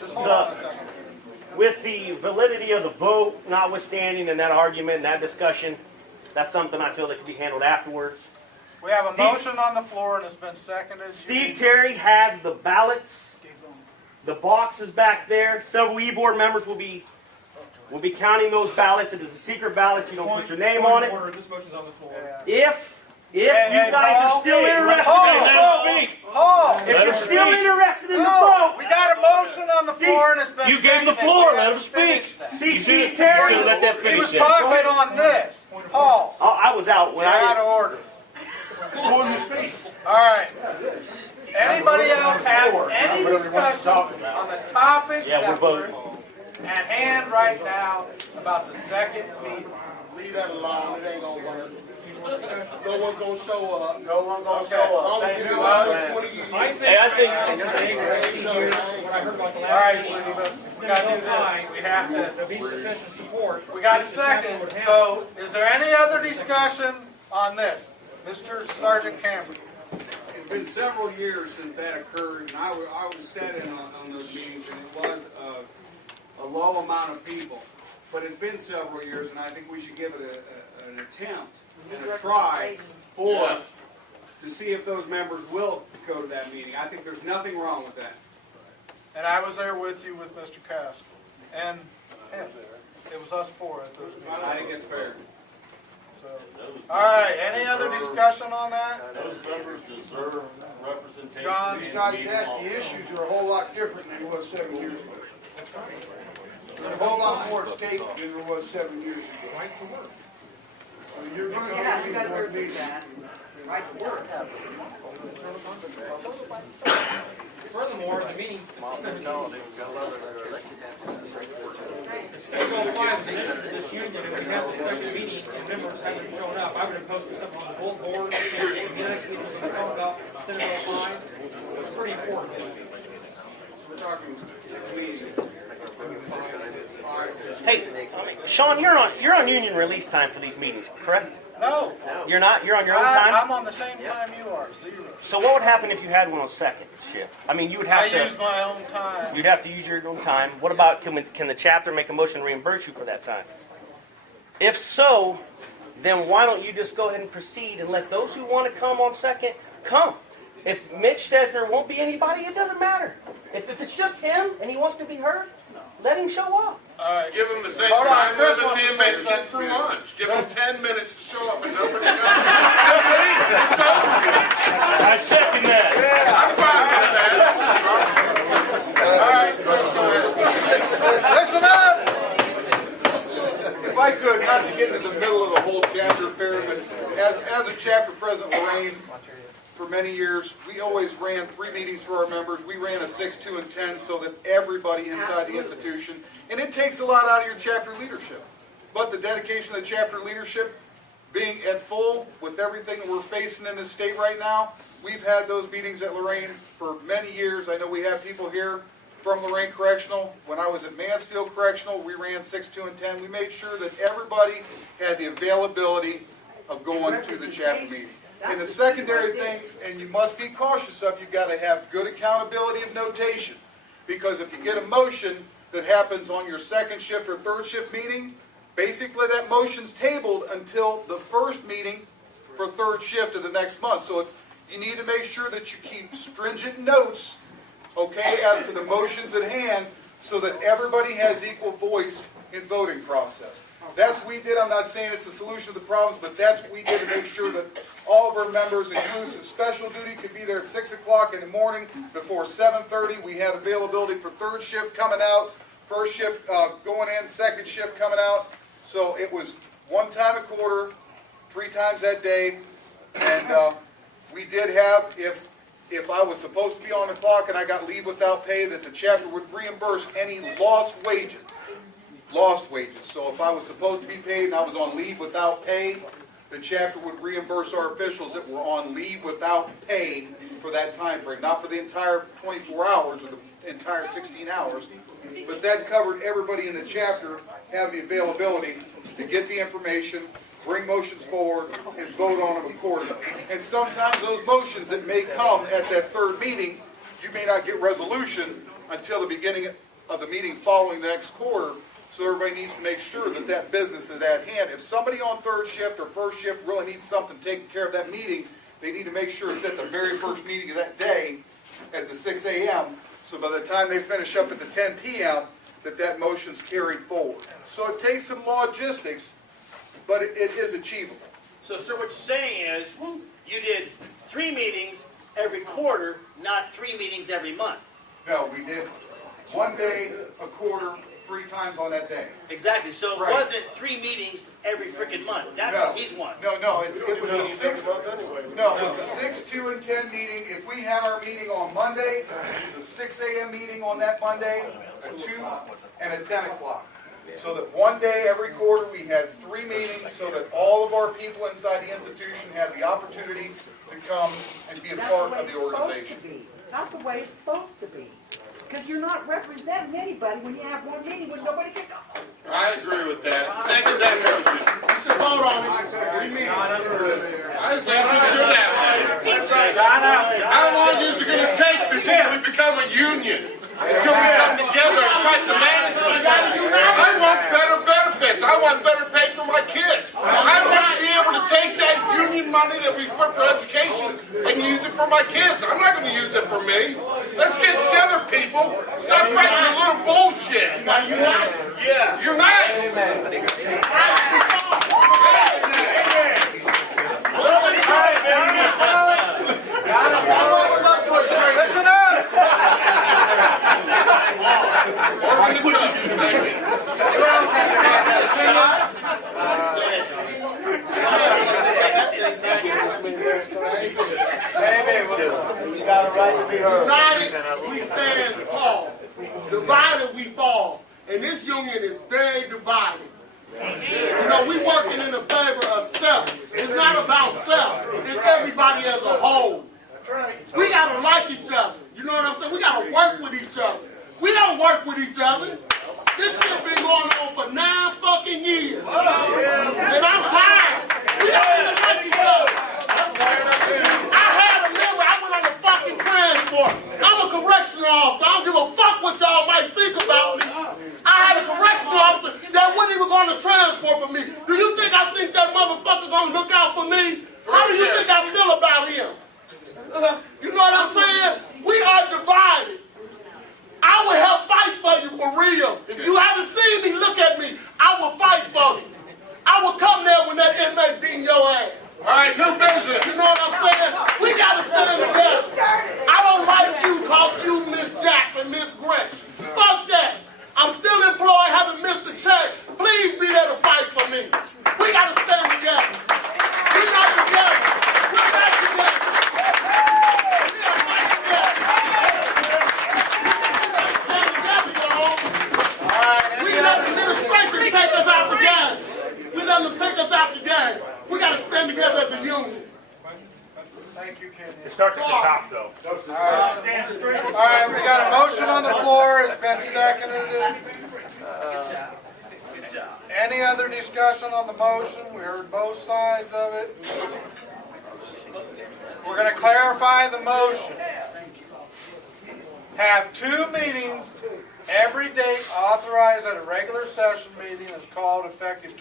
just hold on a second. With the validity of the vote notwithstanding and that argument and that discussion, that's something I feel that can be handled afterwards. We have a motion on the floor and it's been seconded. Steve Terry has the ballots. The box is back there. Several e-board members will be counting those ballots. It is a secret ballot. You don't put your name on it. This motion's on the floor. If you guys are still interested in the vote, if you're still interested in the vote, we got a motion on the floor and it's been You gave him the floor. Let him speak. see Steve Terry. Let that He finish. was talking on this. Paul, I was out when you're out I. of order. Before you speak. All right. Anybody else have any discussion on the topic that we're at hand right now about the second meeting? Leave that alone. It ain't gonna work. No one's gonna show up. No one gonna show up. I'll give it another 20 years. I think. All right, we got to do this. We have to. There'll be sufficient support. We got a second. So, is there any other discussion on this, Mr. Sergeant Cameron? It's been several years since that occurred, and I was sat in on those meetings, and it was a low amount of people. But it's been several years, and I think we should give it an attempt and a try to see if those members will go to that meeting. I think there's nothing wrong with that. And I was there with you with Mr. Caskell. And him. It was us four at those meetings. I think it's fair. So, all right, any other discussion on that? Those members deserve representation. John, Besides that, the issues are a whole lot different than they was 7 years ago. There's a whole lot more at stake than there was 7 years ago. Right to work. I mean, you're going Yeah, to you guys better do that. Right to work. Furthermore, the meetings, this union, if we have the second meeting and members haven't shown up, I would have posted something on the bulletin board, saying, minutes, we can talk about Senate Bill 5. It's pretty important. We're talking 6 meetings. Hey, Sean, you're on union release time for these meetings, correct? No. You're not. You're on your own time. I'm on the same time you are, 0. So what would happen if you had one on second shift? I mean, you would have I use my own time. You'd have to use your own time. What about can the chapter make a motion to reimburse you for that time? If so, then why don't you just go ahead and proceed and let those who want to come on second come? If Mitch says there won't be anybody, it doesn't matter. If it's just him and he wants to be heard, let him show up. All right. Give them the same Hold on, time Chris limit wants the to inmates say get for something. lunch. Give them 10 minutes to show up and nobody comes. I second that. I'm fine with that. All right, let's go ahead. Listen up. If I could, not to get into the middle of the whole chapter affair, but as a chapter president, Lorraine, for many years, we always ran 3 meetings for our members. We ran a 6, 2, and 10 so that everybody inside the institution, and it takes a lot out of your chapter leadership. But the dedication of the chapter leadership, being at full with everything that we're facing in this state right now, we've had those meetings at Lorraine for many years. I know we have people here from Lorraine Correctional. When I was at Mansfield Correctional, we ran 6, 2, and 10. We made sure that everybody had the availability of going to the chapter meeting. And the secondary thing, and you must be cautious of, you've got to have good accountability of notation. Because if you get a motion that happens on your second shift or third shift meeting, basically that motion's tabled until the first meeting for third shift of the next month. So you need to make sure that you keep stringent notes, okay, as to the motions at hand, so that everybody has equal voice in voting process. That's what we did. I'm not saying it's a solution to the problems, but that's what we did to make sure that all of our members, inclusive special duty, could be there at 6 o'clock in the morning before 7:30. We had availability for third shift coming out, first shift going in, second shift coming out. So it was 1 time a quarter, 3 times that day. And we did have, if I was supposed to be on the clock and I got leave without pay, that the chapter would reimburse any lost wages. So if I was supposed to be paid and I was on leave without pay, the chapter would reimburse our officials that were on leave without pay for that time frame. Not for the entire 24 hours or the entire 16 hours, but that covered everybody in the chapter having the availability to get the information, bring motions forward, and vote on them accordingly. And sometimes those motions that may come at that third meeting, you may not get resolution until the beginning of the meeting following the next quarter, so everybody needs to make sure that that business is at hand. If somebody on third shift or first shift really needs something taken care of that meeting, they need to make sure it's at the very first meeting of that day at the 6 a.m. So by the time they finish up at the 10 p.m., that motion's carried forward. So it takes some logistics, but it is achievable. So, sir, what you're saying is you did 3 meetings every quarter, not 3 meetings every month. No, we did one day a quarter, 3 times on that day. Exactly. So it Right. wasn't 3 meetings every freaking month. That's what he's wanting. No, it was a 6, 2, and 10 meeting. If we had our meeting on Monday, it was a 6 a.m. meeting on that Monday, a 2, and a 10 o'clock. So that one day every quarter we had 3 meetings so that all of our people inside the institution had the opportunity to come and be a part of the organization. Not the way it's supposed to be. Because you're not representing anybody when you have one meeting when nobody can go. I agree with that. Second that motion. We should vote on it. We meet. I think we should have that. How long is it going to take before we become a union? Until we come together and fight the management. I want better benefits. I want better pay for my kids. I want to be able to take that union money that we put for education and use it for my kids. I'm not going to use it for me. Let's get together, people. Stop fighting the little bullshit. Unite. Yeah. Unite. Listen up! United, we stand tall. Divided, we fall. And this union is very divided. You know, we working in the favor of self. It's not about self. It's everybody as a whole. We gotta like each other. You know what I'm saying? We gotta work with each other. We don't work with each other. This shit been going on for 9 fucking years. And I'm tired. We don't even like each other. I had a member, I went on the fucking transport. I'm a correctional officer. I don't give a fuck what y'all might think about me. I had a correctional officer that wasn't even going to transport for me. Do you think I think that motherfucker gonna look out for me? How do you think I feel about him? You know what I'm saying? We are divided. I will help fight for you for real. If you haven't seen me, look at me. I will fight for you. I will come there when that inmate beating your ass. All right, new business. You know what I'm saying? We got to stand together. I don't like you cause you Miss Jackson, Miss Gresham. Fuck that. I'm still employed, haven't missed a check. Please be there to fight for me. We got to stand together. We're not together. We're not together. We are not together. Stand together, y'all. We let the administration take us out the game. We let them take us out the game. We got to stand together as a union. Thank you, Kenny. It starts at the top, though. All right, we got a motion on the floor. It's been seconded. Any other discussion on the motion? We heard both sides of it. We're going to clarify the motion. Have 2 meetings every date authorized at a regular session meeting is called effective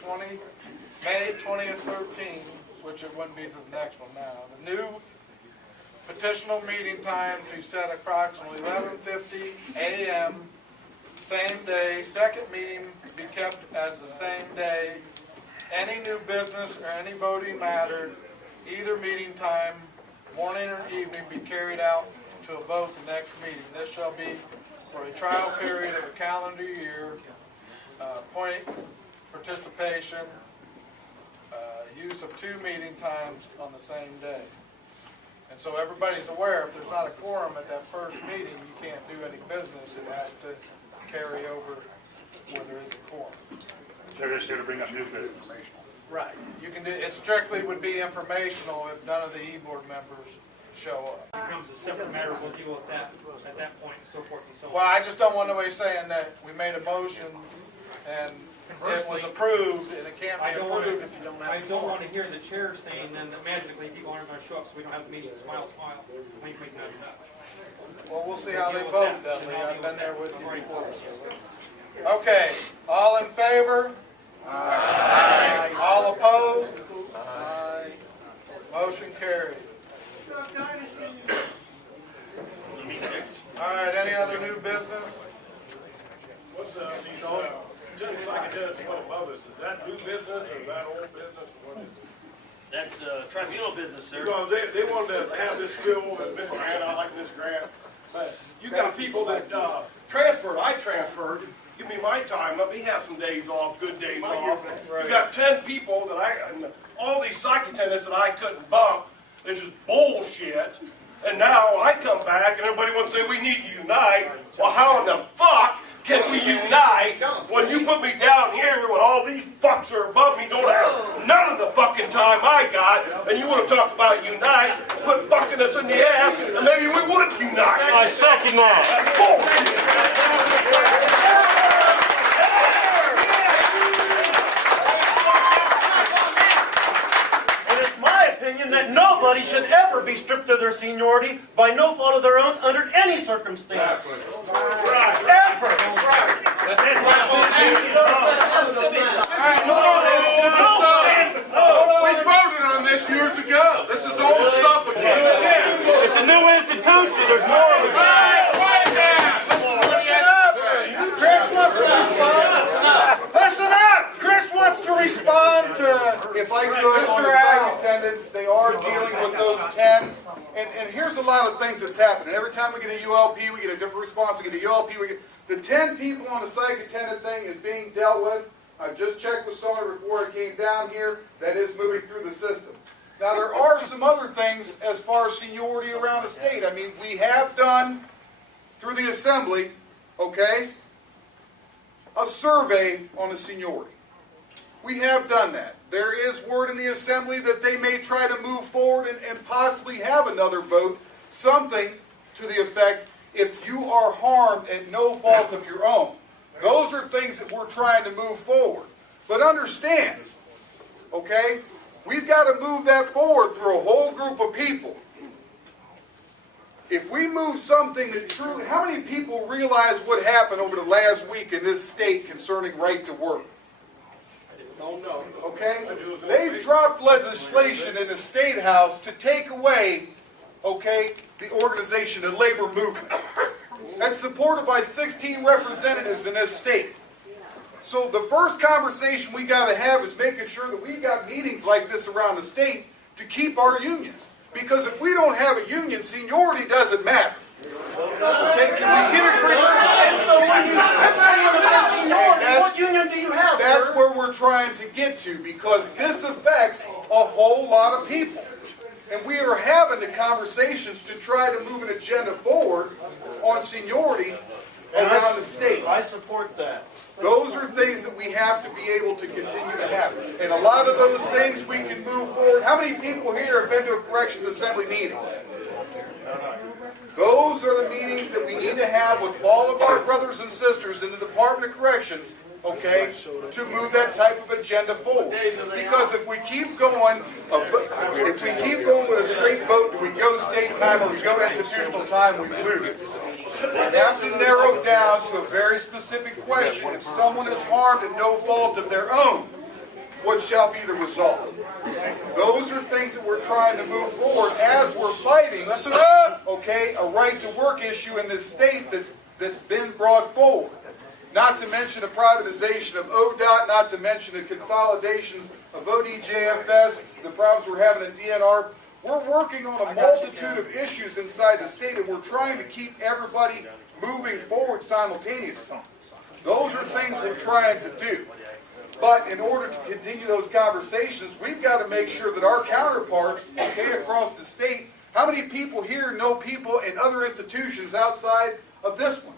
May 20th, 13, which it wouldn't be to the next one now. The new petitional meeting time to set approximately 11:50 a.m. same day. Second meeting be kept as the same day. Any new business or any voting matter, either meeting time, morning or evening, be carried out to a vote the next meeting. This shall be for a trial period of a calendar year. Point participation. Use of 2 meeting times on the same day. And so everybody's aware, if there's not a quorum at that first meeting, you can't do any business. It has to carry over where there is a quorum. They're just here to bring up new business. Right. You can do, it strictly would be informational if none of the e-board members show up. It becomes a separate matter. We'll deal with that at that point, so forth and so on. Well, I just don't want nobody saying that we made a motion and it was approved and it can't be approved if you don't have I a don't quorum. want to hear the chair saying then that magically people aren't going to show up, so we don't have the meeting. Smile, smile. I think we can do that. Well, we'll see how they vote, Dudley. I've been there with you before. So. Okay, all in favor? Aye. All opposed? Aye. Motion carried. All right, any other new business? What's these, psychedelics went above us, is that new business or is that old business or what is it? That's tribunal business, sir. Because they wanted to have this bill and Mr. Grant, I like this grant, but you got people that transferred, I transferred, give me my time, let me have some days off, good days off. You got 10 people that and all these psych attendants that I couldn't bump, it's just bullshit. And now I come back and everybody wants to say we need to unite. Well, how in the fuck can we unite when you put me down here when all these fucks are above me don't have none of the fucking time I got, and you want to talk about unite, quit fucking us in the ass, and maybe we would unite. I second that. That's bullshit. That nobody should ever be stripped of their seniority by no fault of their own under any circumstance. Right. Ever. We voted on this years ago. This is old stuff again. It's a new institution. There's more of it. Quiet down. Listen up! Chris wants to respond. Listen up! Chris wants to respond to... If I could, on the psych attendants, they are dealing with those 10. And here's a lot of things that's happening. Every time we get a ULP, we get a different response. We get a ULP, we get... The 10 people on the psych attendant thing is being dealt with. I just checked with Sawyer before I came down here. That is moving through the system. Now, there are some other things as far as seniority around the state. I mean, we have done, through the assembly, okay, a survey on the seniority. We have done that. There is word in the assembly that they may try to move forward and possibly have another vote, something to the effect, if you are harmed at no fault of your own. Those are things that we're trying to move forward. But understand, okay, we've got to move that forward through a whole group of people. If we move something that truly, how many people realize what happened over the last week in this state concerning right to work? Don't know. Okay? They dropped legislation in the State House to take away, okay, the organization, the labor movement. That's supported by 16 representatives in this state. So the first conversation we got to have is making sure that we got meetings like this around the state to keep our unions. Because if we don't have a union, seniority doesn't matter. Okay, can we get agreement? So when you strip seniority, what union do you have, That's sir? where we're trying to get to, because this affects a whole lot of people. And we are having the conversations to try to move an agenda forward on seniority around the state. I support that. Those are things that we have to be able to continue to have. And a lot of those things we can move forward. How many people here have been to a corrections assembly meeting? Those are the meetings that we need to have with all of our brothers and sisters in the Department of Corrections, okay, to move that type of agenda forward. Because if we keep going, with a straight vote, do we go state time or we go institutional time, we lose. We have to narrow down to a very specific question. If someone is harmed at no fault of their own, what shall be the result? Those are things that we're trying to move forward as we're fighting, okay, a right to work issue in this state that's been brought forward. Not to mention the privatization of ODOT, not to mention the consolidation of ODJFS, the problems we're having in DNR. We're working on a multitude of issues inside the state, and we're trying to keep everybody moving forward simultaneously. Those are things we're trying to do. But in order to continue those conversations, we've got to make sure that our counterparts, okay, across the state, how many people here know people in other institutions outside of this one?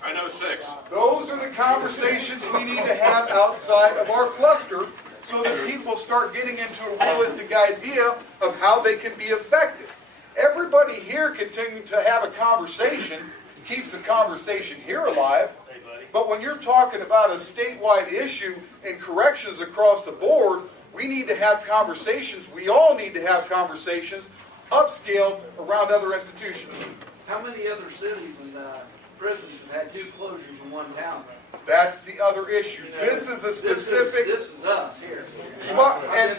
I know 6. Those are the conversations we need to have outside of our cluster so that people start getting into a realistic idea of how they can be effective. Everybody here continuing to have a conversation keeps the conversation here alive. But when you're talking about a statewide issue in corrections across the board, we need to have conversations. We all need to have conversations upscaled around other institutions. How many other cities and prisons have had 2 closures in one town? That's the other issue. This is a specific... This is us here. Well, and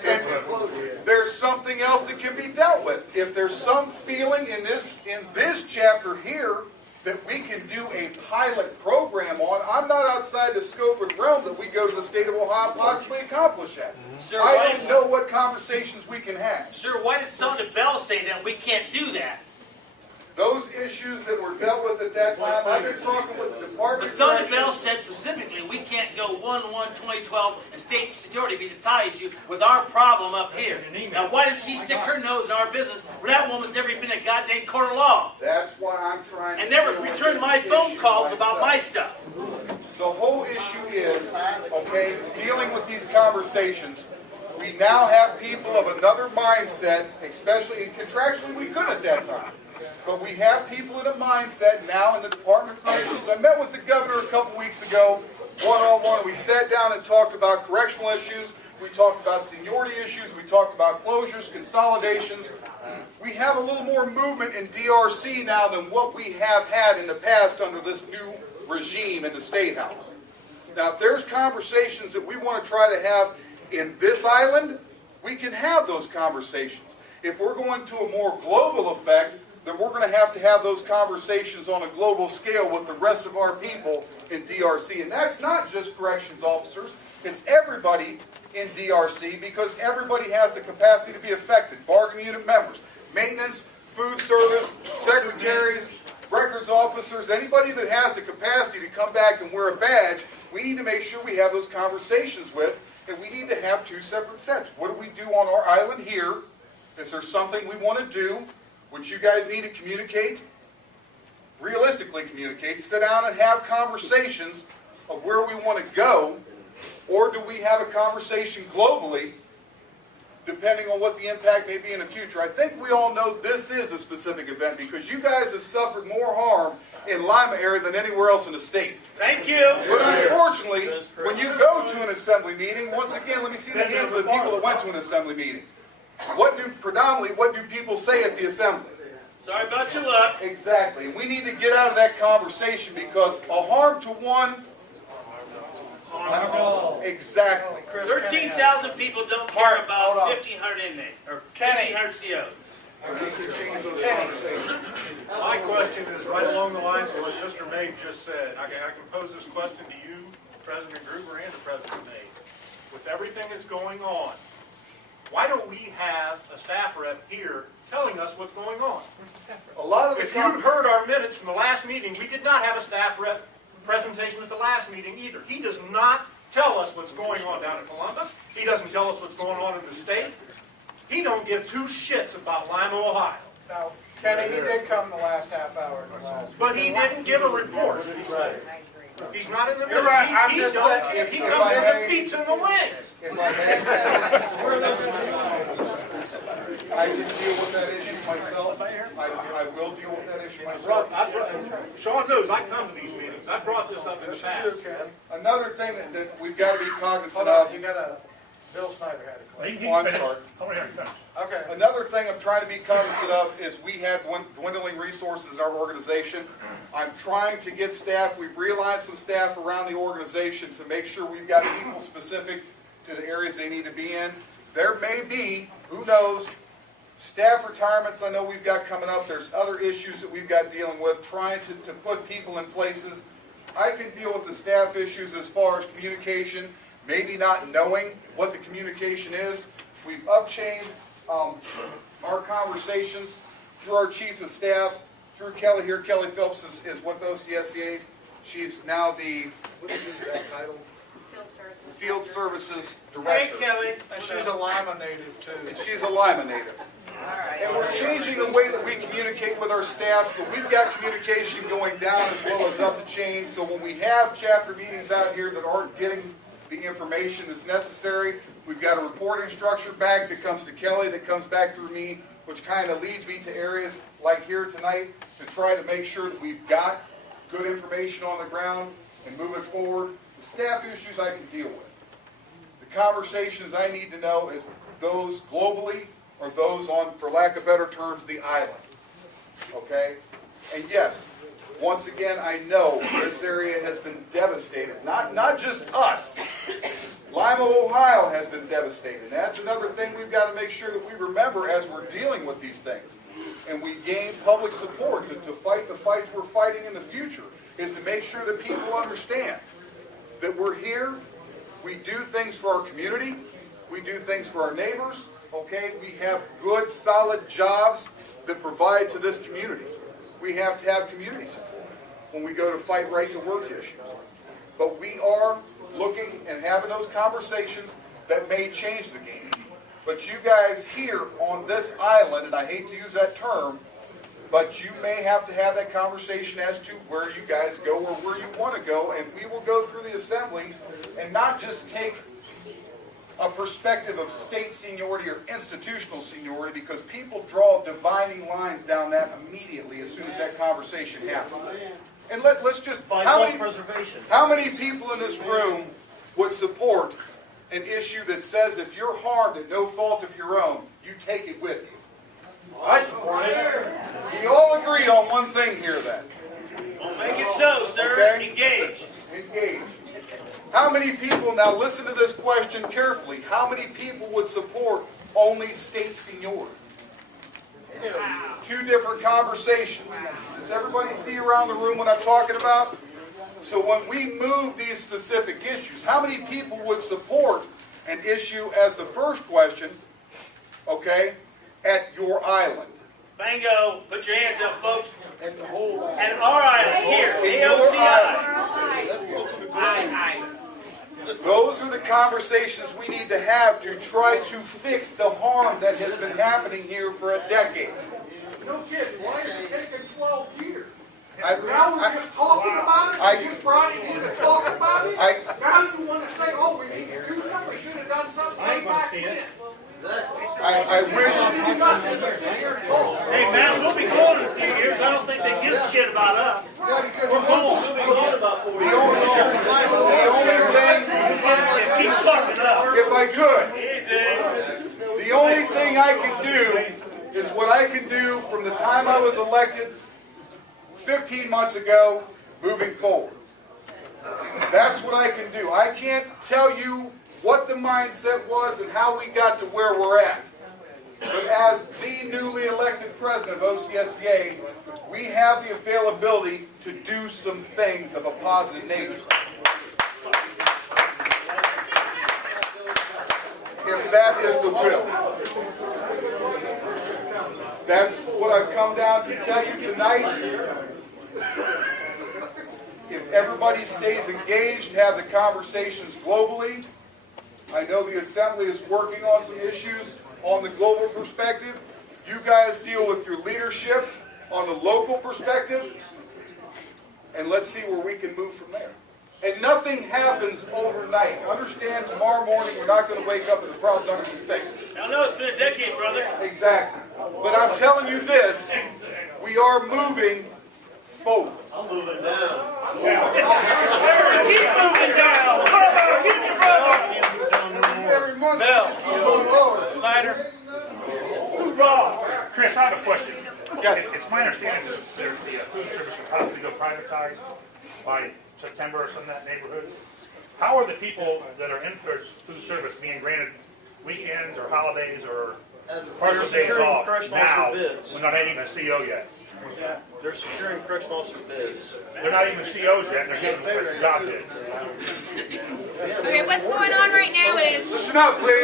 there's something else that can be dealt with. If there's some feeling in this chapter here that we can do a pilot program on, I'm not outside the scope and realm that we go to the state of Ohio and possibly accomplish that. Sir, I don't know what conversations we can have. Sir, why did Sonia Bell say that we can't do that? Those issues that were dealt with at that time, I've been talking with the But Department of Sonia Bell Corrections. said specifically we can't go 1/1/2012 and state security be the tie issue with our problem up here. Now why did she stick her nose in our business where that woman's never even been in a goddamn court of law? That's why I'm trying to... And never deal with returned this my phone issue calls about my myself. stuff. The whole issue is, okay, dealing with these conversations, we now have people of another mindset, especially, and contractually we could at that time. But we have people in a mindset now in the Department of Corrections. I met with the governor a couple weeks ago, one-on-one. We sat down and talked about correctional issues. We talked about seniority issues. We talked about closures, consolidations. We have a little more movement in DRC now than what we have had in the past under this new regime in the State House. Now, if there's conversations that we want to try to have in this island, we can have those conversations. If we're going to a more global effect, then we're going to have those conversations on a global scale with the rest of our people in DRC. And that's not just corrections officers, it's everybody in DRC, because everybody has the capacity to be affected. Bargaining unit members, maintenance, food service, secretaries, records officers, anybody that has the capacity to come back and wear a badge, we need to make sure we have those conversations with, and we need to have two separate sets. What do we do on our island here? Is there something we want to do, which you guys need to communicate, realistically communicate, sit down and have conversations of where we want to go, or do we have a conversation globally, depending on what the impact may be in the future? I think we all know this is a specific event because you guys have suffered more harm in Lima area than anywhere else in the state. Thank you. But unfortunately, when you go to an assembly meeting, once again, let me see the hands of the people that went to an assembly meeting. What do people say at the assembly? Sorry about your luck. Exactly. And we need to get out of that conversation because a harm to one... Exactly. 13,000 people don't care about 1,500 inmates, or 1,500 COs. My question is right along the lines of what Mr. Mabe just said. I can pose this question to you, President Gruber, and to President Mabe. With everything that's going on, why don't we have a staff rep here telling us what's going on? A lot of the If you've heard our minutes from the last meeting, we did not have a staff rep presentation at the last meeting either. He does not tell us what's going on down in Columbus. He doesn't tell us what's going on in the state. He don't give two shits about Lima, Ohio. Now, Kenny, he did come the last half hour. But he didn't give a report. He's not in the You're minutes. right. I'm He just don't- saying, he if comes I in may- the pizza and the wings. If I can deal with that issue myself. I will deal with that issue myself. Sean knows I come to these meetings. I brought this up in the past. Another thing that we've got to be cognizant Hold of. on, you got a, Bill Snyder had a question. Oh, I'm sorry. Okay. Another thing I'm trying to be cognizant of is we have dwindling resources in our organization. I'm trying to get staff. We've realigned some staff around the organization to make sure we've got people specific to the areas they need to be in. There may be, who knows, staff retirements I know we've got coming up. There's other issues that we've got dealing with, trying to put people in places. I can deal with the staff issues as far as communication, maybe not knowing what the communication is. We've upchained our conversations through our chief of staff, through Kelly here. Kelly Phillips is with OCSEA. She's now the, what is that title? Field Services Director. Hey, Kelly. And she's a Lima native, too. And she's a Lima native. And we're changing the way that we communicate with our staff, so we've got communication going down as well as up the chain. So when we have chapter meetings out here that aren't getting the information that's necessary, we've got a reporting structure back that comes to Kelly, that comes back through me, which kind of leads me to areas like here tonight to try to make sure that we've got good information on the ground and moving forward. The staff issues I can deal with. The conversations I need to know is those globally are those on, for lack of better terms, the island. Okay? And yes, once again, I know this area has been devastated. Not just us. Lima, Ohio has been devastated. And that's another thing we've got to make sure that we remember as we're dealing with these things. And we gain public support to fight the fights we're fighting in the future, is to make sure that people understand that we're here, we do things for our community, we do things for our neighbors, okay? We have good, solid jobs that provide to this community. We have to have community support when we go to fight right to work issues. But we are looking and having those conversations that may change the game. But you guys here on this island, and I hate to use that term, but you may have to have that conversation as to where you guys go or where you want to go, and we will go through the assembly and not just take a perspective of state seniority or institutional seniority, because people draw dividing lines down that immediately as soon as that conversation happens. And let's just, how many people in this room would support an issue that says if you're harmed at no fault of your own, you take it with you? I support it. We all agree on one thing here then. Well, make it so, sir. Okay? Engage. Engage. How many people, now listen to this question carefully, how many people would support only state seniority? Two different conversations. Does everybody see around the room what I'm talking about? So when we move these specific issues, how many people would support an issue as the first question, okay, at your island? Bingo. Put your hands up, folks. At our island here, AOCI. Those are the conversations we need to have to try to fix the harm that has been happening here for a decade. No kidding, why is it taking 12 years? Now we're just talking about it? You just brought it in to talk about it? Now you want to say, oh, we need to do something, we should have done something way back then. I wish... Hey, man, we'll be going in a few years. I don't think they give a shit about us. We're going. We'll be going about 4 years. The only thing... Keep fucking up. If I could, the only thing I can do is what I can do from the time I was elected 15 months ago, moving forward. That's what I can do. I can't tell you what the mindset was and how we got to where we're at. But as the newly elected president of OCSEA, we have the availability to do some things of a positive nature. If that is the will. That's what I've come down to tell you tonight. If everybody stays engaged, have the conversations globally. I know the Assembly is working on some issues on the global perspective. You guys deal with your leadership on the local perspective. And let's see where we can move from there. And nothing happens overnight. Understand, tomorrow morning we're not going to wake up and the problem's not going to be fixed. I know it's been a decade, brother. Exactly. But I'm telling you this, we are moving forward. I'm moving down. Keep moving down. Get your brother. Bill. Snyder. Hoorah! Chris, I have a question. Yes. It's my understanding that the food service will probably go privatized by September or some of that neighborhood. How are the people that are in food service being granted weekends or holidays or partial days off now when they're not even a CO yet? They're securing correctional officer bids. They're not even COs yet, and they're getting the job bids. Okay, what's going on right now is... Listen up, please.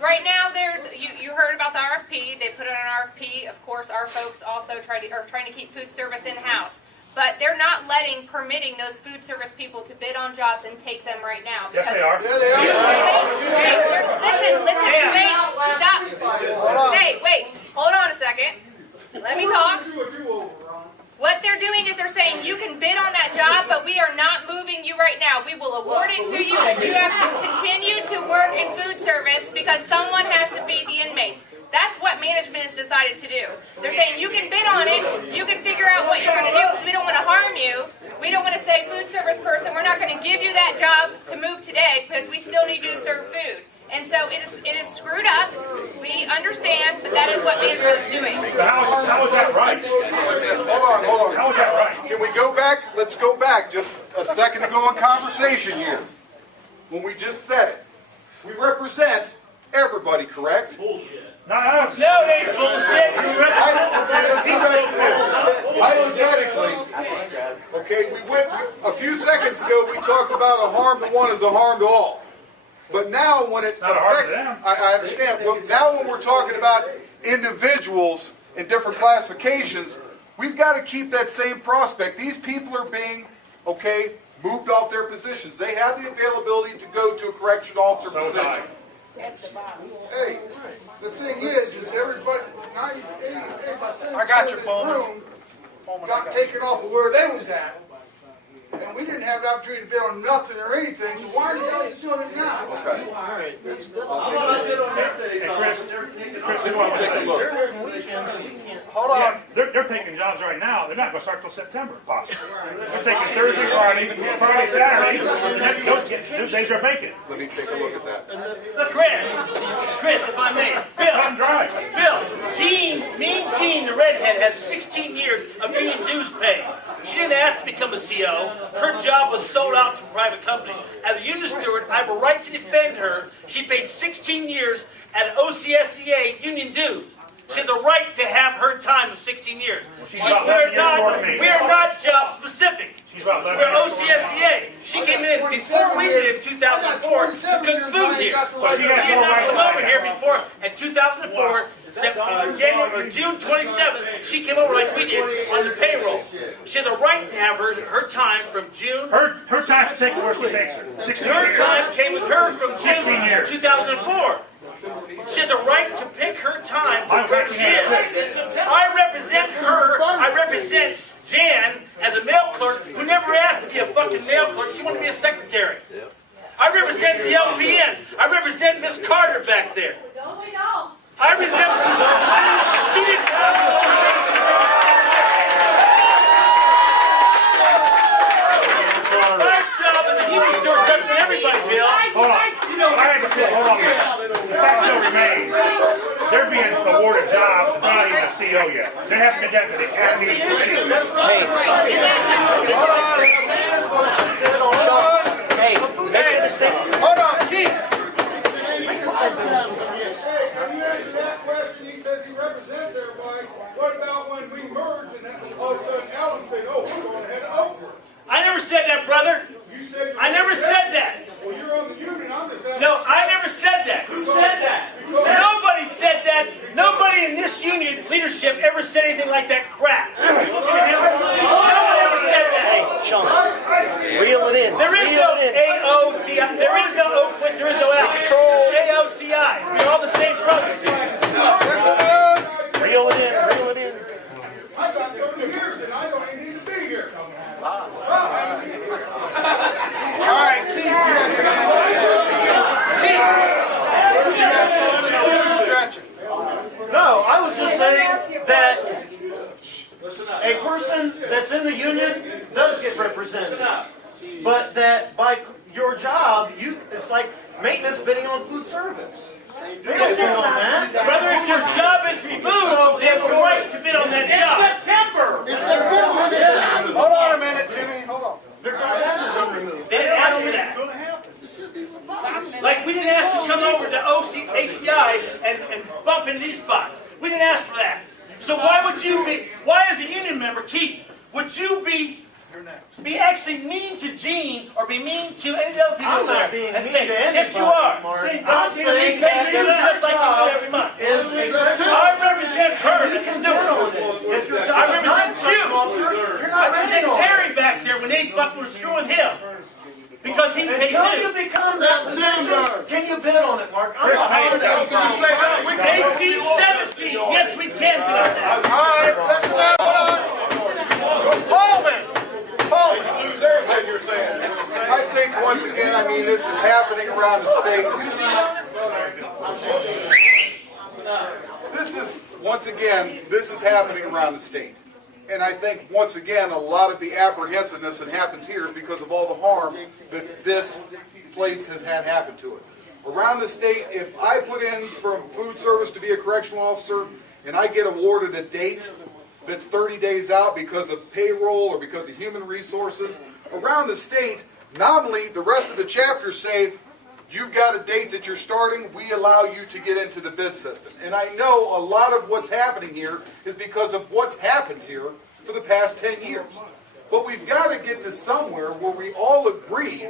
Right now, you heard about the RFP. They put out an RFP. Of course, our folks also are trying to keep food service in-house. But they're not permitting those food service people to bid on jobs and take them right now. Yes, they are. Yeah, they are. Listen, wait, stop. Hey, wait, hold on a second. Let me talk. What they're doing is they're saying you can bid on that job, but we are not moving you right now. We will award it to you, but you have to continue to work in food service because someone has to feed the inmates. That's what management has decided to do. They're saying you can bid on it, you can figure out what you're going to do because we don't want to harm you. We don't want to say, food service person, we're not going to give you that job to move today because we still need you to serve food. And so it is screwed up. We understand. understand, but that is what management is doing. How is that right? Hold on. How is that right? Can we go back? Let's go back just a second ago in conversation here. When we just said it. We represent everybody, correct? No, No, they ain't bullshit. You Hypothetically, okay, we went, a few seconds ago, we talked about a harm to one is a harm to all. But now when it not a harm to affects, them. I understand, but now when we're talking about individuals in different classifications, we've got to keep that same prospect. These people are being, okay, moved off their positions. They have the availability to go to a correction officer position. Hey, the thing is everybody, 98% I got you, of Bowman. this room got taken off of where they was at. And we didn't have the opportunity to bid on nothing or anything, so why are you guys doing it now? Okay. Hey, Chris, we want to take a look. Hold on. They're taking jobs right now. They're not going to start till September, possibly. They're taking Thursday, Friday, Saturday. Those days are vacant. Let me take a look at that. Look, Chris, if I may. I'm dry. Bill, Jean, the redhead, has 16 years of union dues paid. She didn't ask to become a CO. Her job was sold out to a private company. As a union steward, I have a right to defend her. She paid 16 years at OCSEA union dues. She has a right to have her time of 16 years. We are not job specific. She's about 11 We're years. OCSEA. She came in before we did in 2004 to cook food here. She did not come over here before in 2004, June 27th. She came over like we did on the payroll. She has a right to have her time from June. Her time to take where she takes her. 16 Her years. time came with her from 16 June years. 2004. She has a right to pick her time where she is. I represent her. I represent Jan as a mail clerk who never asked to be a fucking mail clerk. She wanted to be a secretary. I represent the LPNs. I represent Miss Carter back there. I represent. She didn't. My job as a union store representing everybody, Bill. Hold on. Hold on. The fact still remains. They're being awarded jobs, not even a CO yet. They haven't been done to the academy. Hold on, Keith. When you answer that question, he says he represents everybody. What about when we merge and then all of a sudden Alan said, oh, we're going ahead of Oakwood? I never said that, brother. You said I never said that. well, you're on the union. I'm just asking. No, I never said that. Who said that? Nobody said that. Nobody in this union leadership ever said anything like that crap. Nobody ever said that. Hey, Sean, reel it in. There is no AOCI. There is no Oakwood. There is no AOCI. We're all the same brothers. Listen, man. Reel it in. Reel it in. I got 30 years and I don't even need to be here. All right, Keith, you got something or you stretching? No, I was just saying that a person that's in the union does get represented. But that by your job, it's like maintenance bidding on food service. They don't bid on that. Brother, if your job is removed, they have a right to bid on that job. September! Hold on a minute, Jimmy. Hold on. Their job hasn't been removed. They didn't ask for that. Like we didn't ask to come over to ACI and bump into these spots. We didn't ask for that. So why as a union member, Keith, would you be actually mean to Gene or be mean to any of the other people I'm not there being and mean say, to yes, you anybody, are. Mark. See, I'm she saying pays that you your just like you do job every month. is I represent her as a steward. If your job I is represent not you. officer, you're I not represent bidding on it. Terry back there when they fucking were screwing him. Because he pays Until you dues. become that position, can you bid on it, Mark? I'm Chris not May, hard to 1817. Yes, we can bid on that. All right, listen now. Hold on. Pullman. Lose everything you're saying. I think once again, I mean, this is happening around the state. This is happening around the state. And I think, once again, a lot of the apprehensiveness that happens here is because of all the harm that this place has had happen to it. Around the state, if I put in from food service to be a correctional officer and I get awarded a date that's 30 days out because of payroll or because of human resources, around the state, nominally the rest of the chapters say, you've got a date that you're starting, we allow you to get into the bid system. And I know a lot of what's happening here is because of what's happened here for the past 10 years. But we've got to get to somewhere where we all agree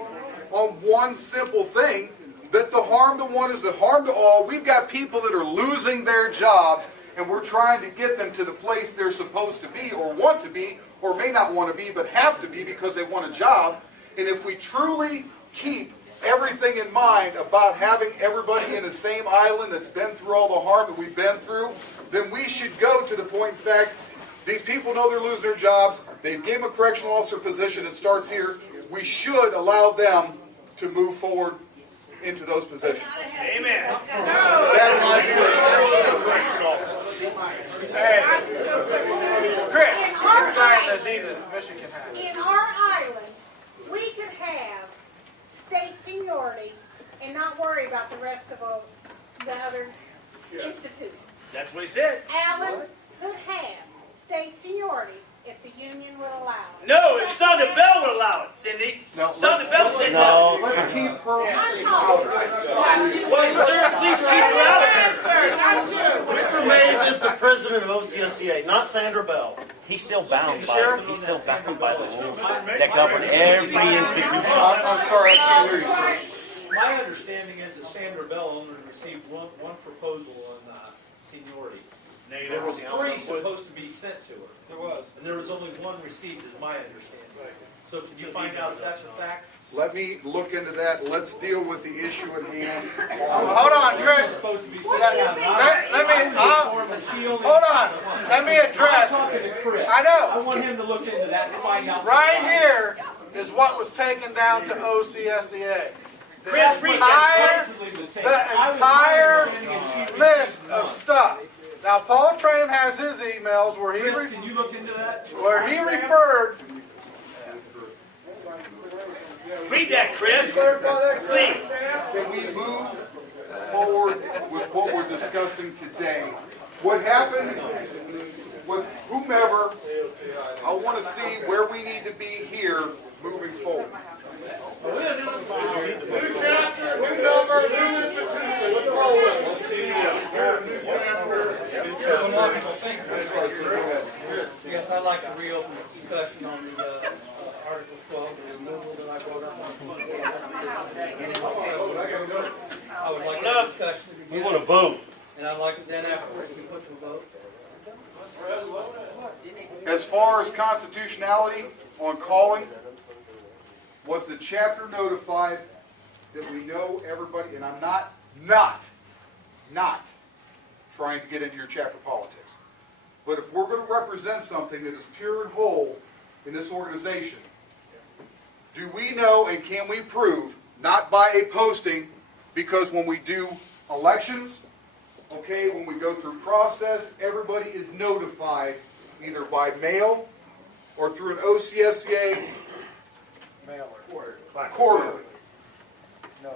on one simple thing, that the harm to one is the harm to all. We've got people that are losing their jobs, and we're trying to get them to the place they're supposed to be, or want to be, or may not want to be, but have to be because they want a job. And if we truly keep everything in mind about having everybody in the same island that's been through all the harm that we've been through, then we should go to the point, in fact, these people know they're losing their jobs. They've given them a correctional officer position that starts here. We should allow them to move forward into those positions. Amen. Hey, Chris, get the guy in the Adidas Michigan hat. In our island, we could have state seniority and not worry about the rest of the other institutions. That's what he said. Allen could have state seniority if the union will allow it. No, if Thunder Bell would allow it, Cindy. No, Thunder Bell said no. no. Let's keep her Well, sir, please keep her out of here. Mr. Mabe is the president of OCSEA, not Sandra Bell. He's still bound by the rules that govern every institution. I'm sorry, I can't hear you, sir. My understanding is that Sandra Bell only received one proposal on seniority. There was 3 supposed to be sent to her. There was. And there was only 1 received, is my understanding. So can you find out if that's a fact? Let me look into that. Let's deal with the issue at hand. Hold on, Chris. Supposed to be sent Let me, hold on. Let me address. I know. I want him to look into that and find out. Right here is what was taken down to OCSEA. Chris, read that. The entire list of stuff. Now, Paul Tran has his emails where he Can you look into that? referred. Read that, Chris. Please. Can we move forward with what we're discussing today? What happened with whomever, I want to see where we need to be here moving forward. New chapter, new number, new institution. Let's roll with it. New chapter. Yes, I'd like to reopen the discussion on the Article 12, the removal that I brought up on 28. I would like the discussion to We begin. want to vote. And I'd like it then afterwards to be put to a vote. As far as constitutionality on calling, was the chapter notified that we know everybody, and I'm not trying to get into your chapter politics. But if we're going to represent something that is pure and whole in this organization, do we know and can we prove, not by a posting, because when we do elections, okay, when we go through process, everybody is notified either by mail or through an OCSEA quarterly. No.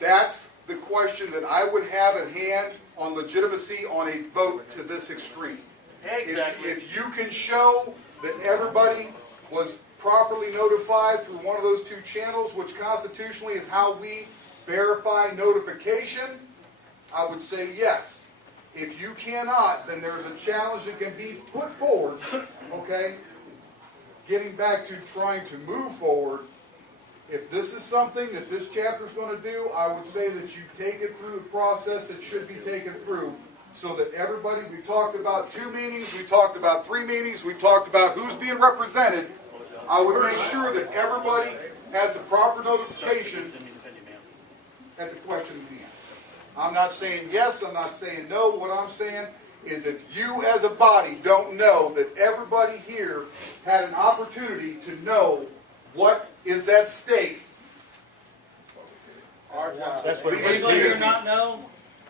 That's the question that I would have at hand on legitimacy on a vote to this extreme. Exactly. If you can show that everybody was properly notified through one of those 2 channels, which constitutionally is how we verify notification, I would say yes. If you cannot, then there's a challenge that can be put forward, okay? Getting back to trying to move forward, if this is something that this chapter is going to do, I would say that you take it through the process that should be taken through so that everybody, we talked about 2 meetings, we talked about 3 meetings, we talked about who's being represented. I would make sure that everybody has the proper notification at the question at hand. I'm not saying yes, I'm not saying no. What I'm saying is if you as a body don't know that everybody here had an opportunity to know what is at stake. That's what Legally or not know?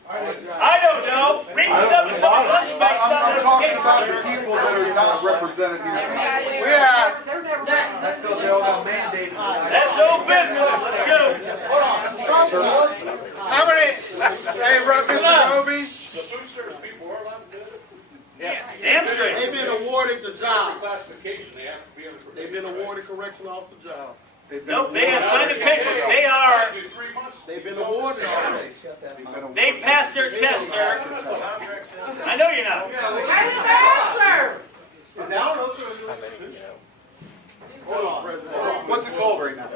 I don't know. Read someone's lunch break. I'm talking about the people that are not represented here tonight. We have. That's no business. Let's go. Hold on. How many, hey, Mr. Moby? The food service people are allowed to do it? Damn straight. They've been awarded the job. Classification, they have to be able to. They've been awarded correctional officer job. Nope, they have signed a paper. They are. Do 3 months. They've been awarded already. They passed their test, sir. I know you're not. Hold on, President. What's it called right now?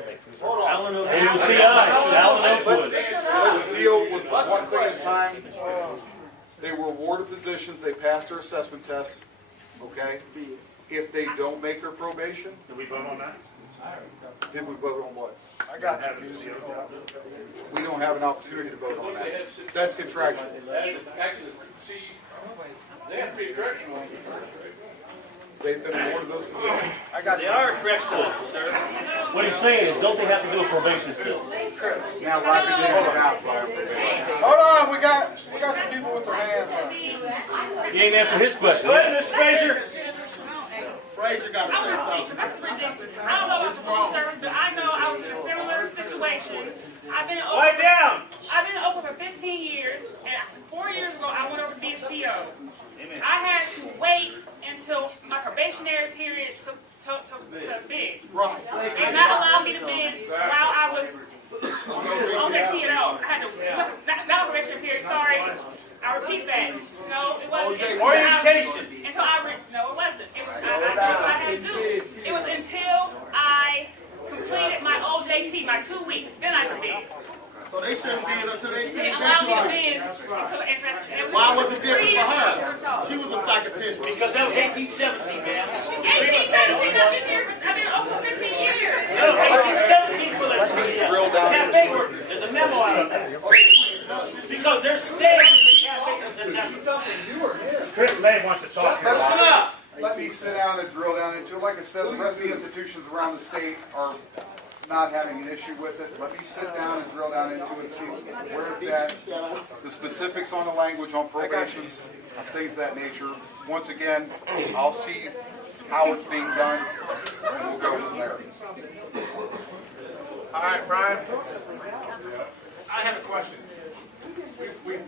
Let's deal with one thing at a time. They were awarded positions, they passed their assessment tests, okay? If they don't make their probation, Did we vote on that? did we vote on what? I got you. We don't have an opportunity to vote on that. That's contractual. Actually, see, they have to be a correctional officer. They've been awarded those positions. I got They you. are a correctional officer. What he's saying is, don't they have to do a probation still? Now, why did they hold out for Hold on, we got some people with their hands up. He ain't answering his question. Go ahead, Mr. Frazier. Frazier got to say something. That's ridiculous. I don't know about the food service, but I know I was in a similar situation. I've been Quiet down. I've been open for 15 years, and 4 years ago I went over to be a CO. I had to wait until my probationary period to bid. Right. And that allowed me to bid while I was on the TNO. I had to, not probationary period, sorry. I repeat that. No, it wasn't. Orientation. Until no, it wasn't. It was, I did what I had to do. It was until I completed my OJT, my 2 weeks, then I could bid. So they shouldn't bid until they It finish allowed me to that bid. Why was it different for her? She was a psych attendant. Because that was 1817, man. 1817, I've been open for 15 years. No, 1817 for the cafe workers. There's a memo out of that. Because they're staying in the cafe workers. Chris May wants to talk here. Listen up. Let me sit down and drill down into it. Like I said, the rest of the institutions around the state are not having an issue with it. Let me sit down and drill down into it and see where it's at, the specifics on the language on probations, things of that nature. Once again, I'll see how it's being done, and we'll go from there. All right, Brian. I have a question. We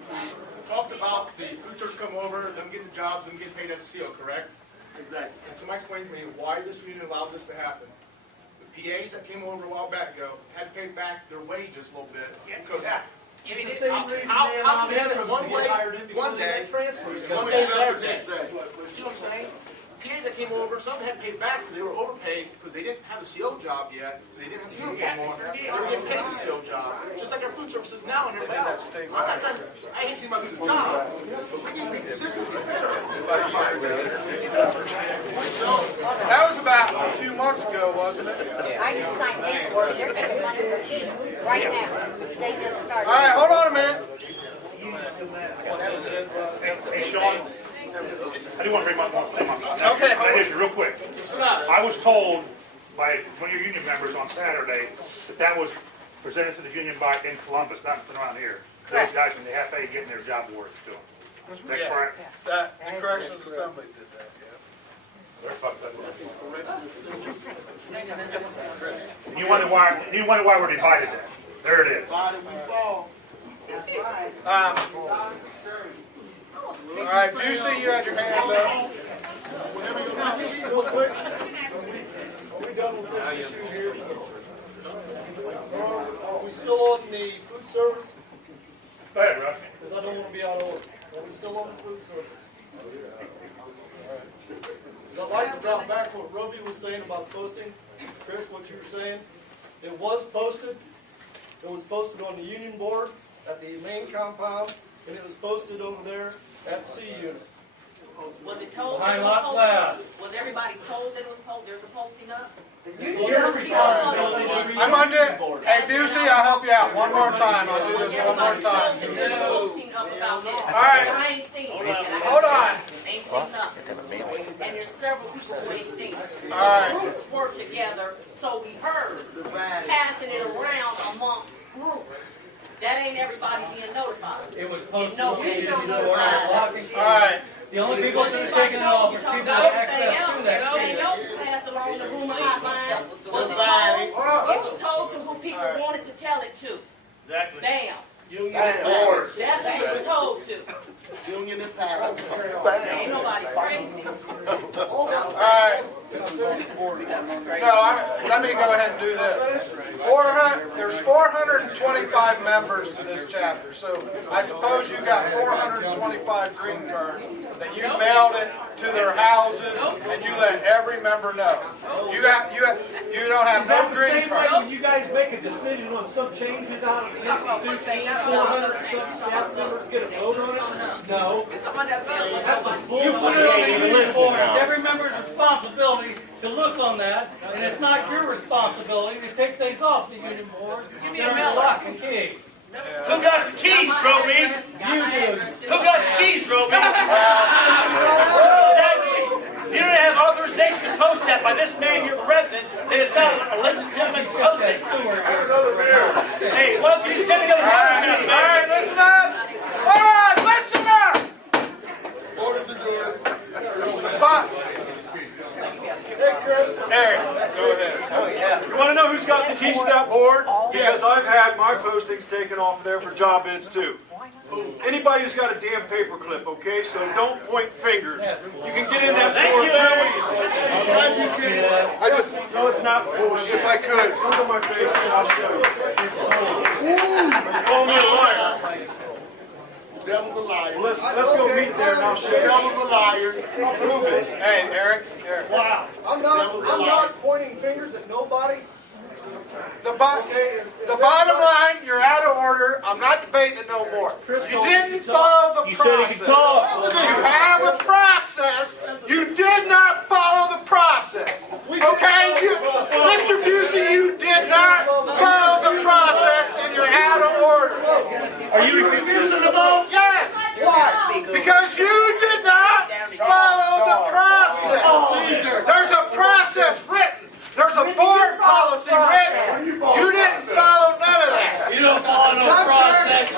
talked about the food service come over, them getting jobs, them getting paid as a CO, correct? Exactly. And somebody explain to me why this union allowed this to happen. The PAs that came over a while back ago had to pay back their wages a little bit. Could happen. How come they have it one way, one day, one day the other day? See what I'm saying? PAs that came over, some had to pay back because they were overpaid because they didn't have a CO job yet. They didn't have the uniform on. They were getting paid the CO job. Just like our food services now and everybody else. I'm not trying to, I hate to see my people's job. But we need to be consistent and fair. That was about 2 months ago, wasn't it? I just signed paperwork, they're getting money for me right now. They just started. All right, hold on a minute. Hey, Sean, I do want to bring one thing up. Okay, That issue real quick. I was told by one of your union members on Saturday that was presented to the union in Columbus, not around here. Those guys from the FA getting their job awards still. Is that Yeah. correct? The Corrections Assembly did that, yeah. They're fucked up. You wonder why we're divided then. There it is. Why did we fall? All right, Busey, you had your hand up. Are we done with this issue here? Are we still on the food service? Go ahead, Russ. Because I don't want to be out of order. Are we still on the food service? I'd like to drop back what Roby was saying about posting. Chris, what you were saying. It was posted. It was posted on the union board at the main compound, and it was posted over there at C unit. Was it told? Behind lot class. Was everybody told that it was posted? There's a posting up? I'm on it. Hey, Busey, I'll help you out one more time. I'll do this one more time. All right. I ain't seen it. Hold on. Ain't seen nothing. And there's several people who ain't seen it. All right. Groups work together, so we heard passing it around amongst groups. That ain't everybody being notified. It was posted. No, we don't know. All right. The only people that are taking it off are people that have access to that. Everything else passed along the rumor hotline was divided. It was told to who people wanted to tell it to. Exactly. Bam. Union and power. That's what we're told to. Union and power. Ain't nobody crazy. All right. Let me go ahead and do this. There's 425 members to this chapter, so I suppose you got 425 green cards that you mailed it to their houses and you let every member know. You don't have no green cards. When you guys make a decision on some changes out of the institution, 400 some staff members get a vote on it? No. You put it on the union board. It's every member's responsibility to look on that, and it's not your responsibility to take things off the union board. Give me They're a lock and key. Who got the keys, Roby? You do. Who got the keys, Roby? Exactly. You don't have authorization to post that by this man, your president, then it's not a legitimate posting. Hey, why don't you send it over to All right, listen up. All right, listen up. Orders adjourned. Eric, go ahead. You want to know who's got the key step board? Because I've had my postings taken off there for job bids too. Anybody who's got a damn paper clip, okay? So don't point fingers. You can get in that board real easy. I just, No, it's not bullshit. if I could, Look at my face and I'll show you. Call me a liar. Devil's a liar. Let's go meet there and I'll show you. Devil's a liar. I'll prove it. Hey, Eric. Wow. I'm not pointing fingers at nobody. The bottom line, you're out of order. I'm not debating it no more. You didn't follow the process. You said he could talk. You have a process. You did not follow the process. Okay? Mr. Busey, you did not follow the process and you're out of order. Are you refusing to vote? Yes. Why? Because you did not follow the process. There's a process written. There's a board policy written. You didn't follow none of that. You don't follow no process.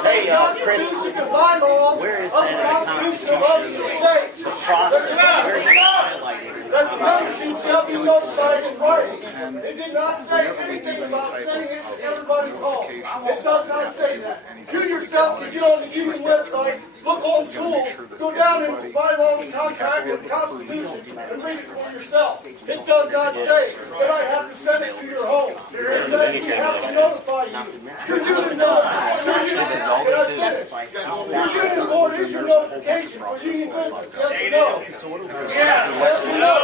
State Hey, Chris, the bylaws where is of the that Constitution of the state. the process? Where's it highlighted? That the membership shall be notified in writing. It did not say anything about sending it to everybody's home. It does not say that. You yourself can get on the union website, look on tools, go down into the bylaws, contract, and the Constitution, and read it for yourself. It does not say that I have to send it to your home. It says we have to notify you. Your union knows. Your union board is your notification for union business. Yes or no? Yes or no?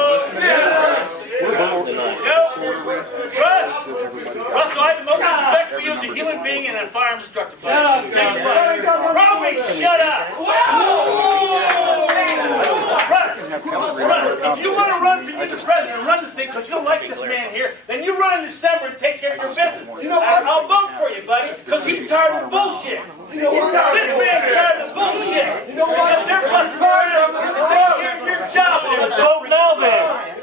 Russell, I have the most respect for you as a human being and a fire instructor. Shut up, Tell you what. Robbie, shut up! Russ, if you want to run for union president and run this thing because you don't like this man here, then you run in December and take care of your business. You know what? I'll vote for you, buddy, because he's tired of bullshit. You know what? This man's tired of bullshit. You know what? They're busting around to take care of your job. Let's vote now then.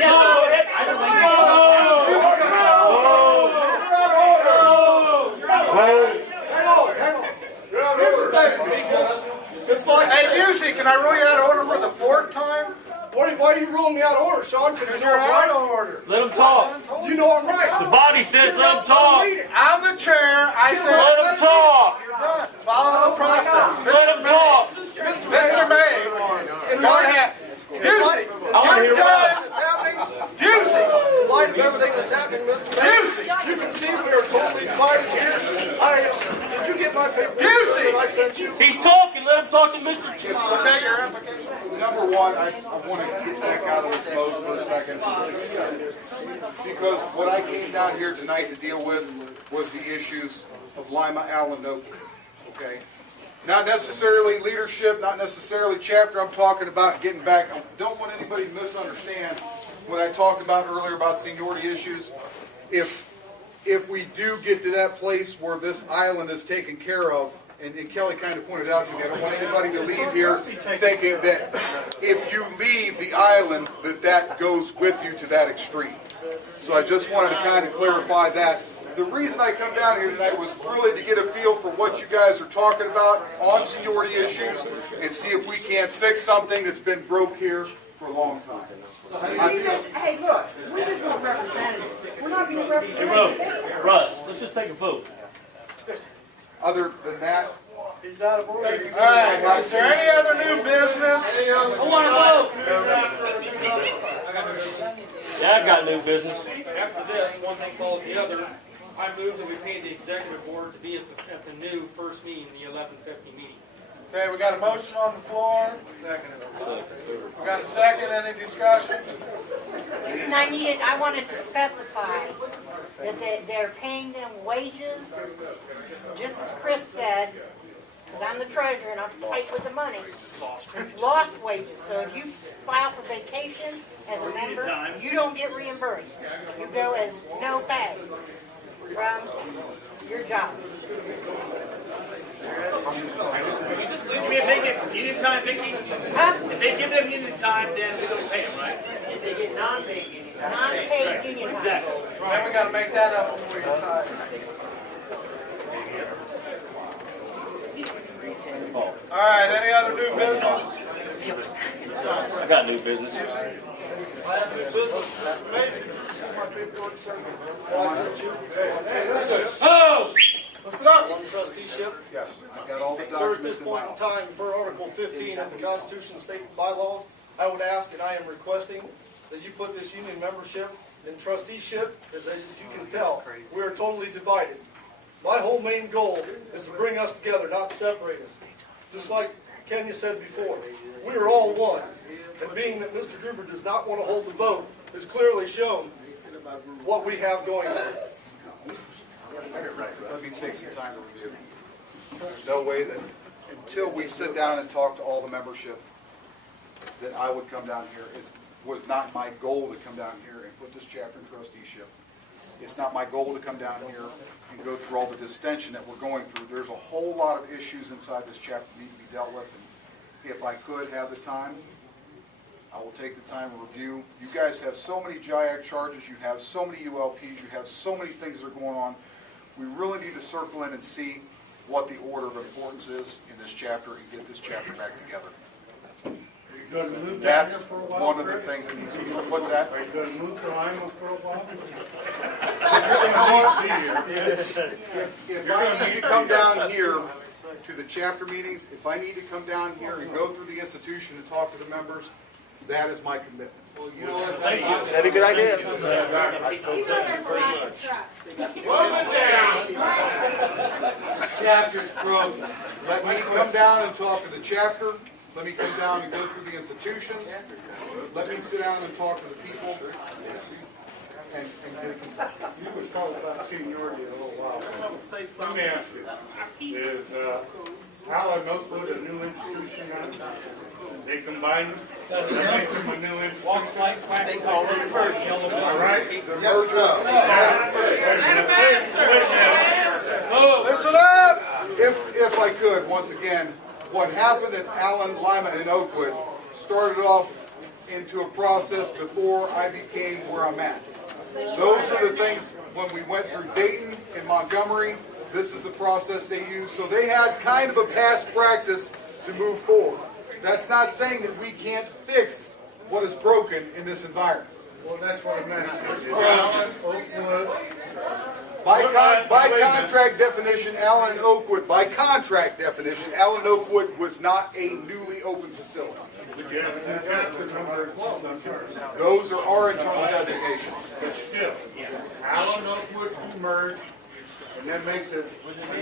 Yeah, go ahead. Hey, Busey, can I rule you out of order for the fourth time? Why are you ruling me out of order, Sean? Because you're out of order. Let him talk. You know I'm right. The body says let him talk. I'm the chair. I said. Let him talk. You're done. Follow the process. Let him talk. Mr. May, go ahead. Busey, you're done. Busey. In light of everything that's happening, Mr. Mayor, you can see we are totally divided here. Did you get my paper that I sent you? He's talking. Let him talk to Mr. Chief. Was that your application? number one, I want to get back out of this mode for a second. Because what I came down here tonight to deal with was the issues of Lima, Allen, Oak. Okay? Not necessarily leadership, not necessarily chapter. I'm talking about getting back. I don't want anybody to misunderstand when I talked about earlier about seniority issues. If we do get to that place where this island is taken care of, and Kelly kind of pointed out to me, I don't want anybody to leave here thinking that if you leave the island, that goes with you to that extreme. So I just wanted to kind of clarify that The reason I come down here tonight was really to get a feel for what you guys are talking about on seniority issues and see if we can't fix something that's been broke here for a long time. Hey, look, we just want representatives. We're not being represented. Russ, let's just take a vote. Other than that, He's out of order. All right, is there any other new business? I want to vote. Yeah, I've got new business. After this, one thing follows the other. I move that we pay the executive board to be at the new first meeting, the 11:50 meeting. Okay, we got a motion on the floor. We got a second. Any discussion? I wanted to specify that they're paying them wages, just as Chris said, because I'm the treasurer and I'm tight with the money. You've lost wages, so if you file for vacation as a member, you don't get reimbursed. You go as no pay from your job. If they get union time, Vicki, if they give them union time, then we don't pay them, right? If they get non-paid union time. Non-paid union time. Exactly. Then we got to make that up before you retire. All right, any other new business? I got new business. Oh! Listen up, on trusteeship. yes, I've got all the Sir, at this documents in my point in office. time, per Article 15 of the Constitution and State bylaws, I would ask and I am requesting that you put this union membership in trusteeship, because as you can tell, we are totally divided. My whole main goal is to bring us together, not separate us. Just like Kenya said before, we are all one. And being that Mr. Gruber does not want to hold the vote, is clearly shown what we have going on. Let me take some time to review. There's no way that, until we sit down and talk to all the membership, that I would come down here. It was not my goal to come down here and put this chapter in trusteeship. It's not my goal to come down here and go through all the distension that we're going through. There's a whole lot of issues inside this chapter that need to be dealt with. And if I could have the time, I will take the time to review. You guys have so many GIAC charges, you have so many ULPs, you have so many things that are going on. We really need to circle in and see what the order of importance is in this chapter and get this chapter back together. That's one of the things that needs to be. What's that? Are you going to move to Lima for a while? If I need to come down here to the chapter meetings, if I need to come down here and go through the institution and talk to the members, that is my commitment. Well, you know what? That'd be a good idea. Chapter's broken. Let me come down and talk to the chapter. Let me come down and go through the institution. Let me sit down and talk to the people. And get a consensus. You were talking about seniority a little while ago. Let me ask you, is Alan Oakwood a new institution now? They combined, they make them a new institution? They call it merge. All right? Merge up. Listen up! If I could, once again, what happened at Allen, Lima, and Oakwood started off into a process before I became where I'm at. Those are the things, when we went through Dayton and Montgomery, this is the process they used. So they had kind of a past practice to move forward. That's not saying that we can't fix what is broken in this environment. Well, that's what I meant. Allen, Oakwood. By contract definition, Allen and Oakwood, by contract definition, Allen and Oakwood was not a newly opened facility. Those are our internal designations. But still, Allen, Oakwood merge, and then make a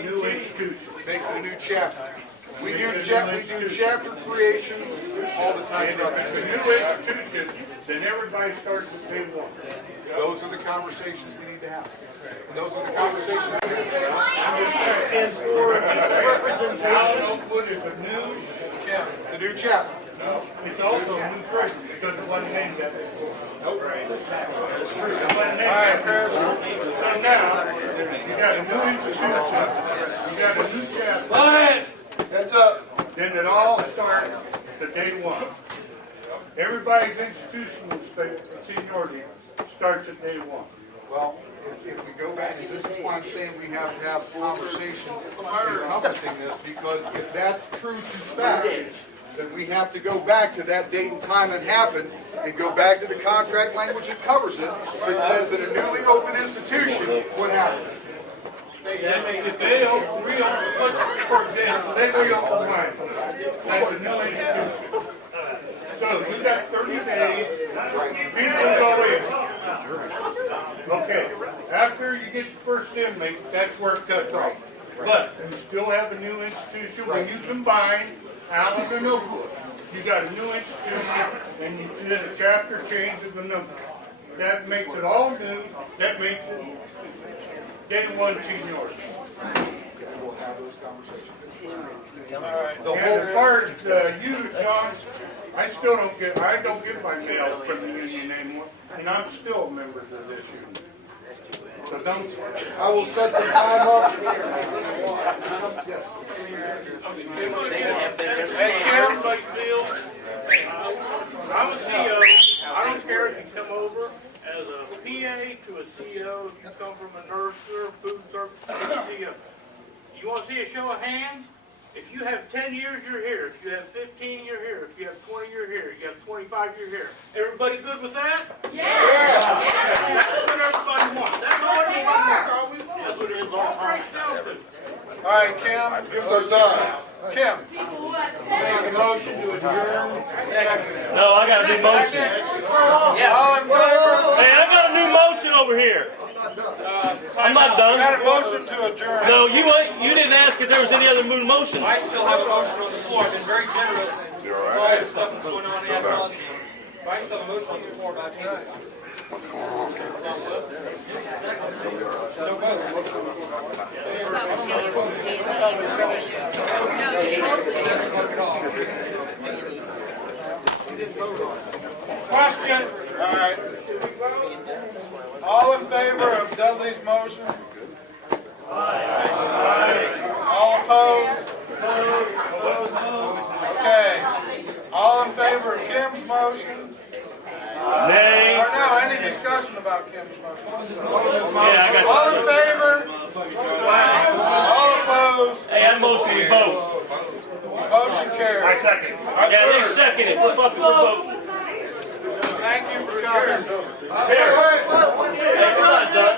new institution. Makes it a new chapter. We do chapter creations all the time. And if it's a new institution, then everybody starts at day one. Those are the conversations we need to have. Those are the conversations we need to have. And for representation, Allen Oakwood is a new chapter. The new chapter. No, it's also a new prison because it wasn't named that before. Nope. That's true. It wasn't named that before. So now, you got a new institution, you got a new chapter. Quiet! That's up. Then it all starts at day one. Everybody's institutional seniority starts at day one. Well, if we go back, and this is why I'm saying we have to have conversations encompassing this, because if that's true to fact, then we have to go back to that date and time that happened, and go back to the contract language that covers it, that says that a newly open institution, what happens? If they don't reopen, for example, they reopen mine, that's a new institution. So you got 30 days, people go in. Okay, after you get the first inmate, that's where it cuts off. But you still have a new institution when you combine Allen and Oakwood. You got a new institution and you did a chapter change of the number. That makes it all new, that makes it day one seniority. We'll have those conversations. And as far as you, John, I don't get my mail from the union anymore, and I'm still a member of this union. So don't. I will set some time up. Yes. Hey, Kim. I'm a CO. I don't care if you come over as a PA to a CO, if you come from a nurse or food service to a CO. You want to see a show of hands? If you have 10 years, you're here. If you have 15, you're here. If you have 20, you're here. If you have 25, you're here. Everybody good with that? Yeah. That's what everybody wants. That's all everybody wants. That's what it is all breaks down to. All right, Kim, give us our time. Kim. Motion to adjourn. No, I got a new motion. All in favor? Hey, I got a new motion over here. I'm not done. Got a motion to adjourn. No, you didn't ask if there was any other moon motions. I still have a motion on the floor. I've been very generous. You're all All right. the stuff that's going on in the other. But I still have a motion on the floor about changing. What's going on? Question. All right. All in favor of Dudley's motion? Aye. All opposed? Okay. All in favor of Kim's motion? Nay. Or no, any discussion about Kim's motion? Yeah, I got All in favor? All opposed? Hey, I motion we vote. Motion carries. I second. Yeah, they second it. We're fucking voting. Thank you for coming. Here. Hey, come on, Doug.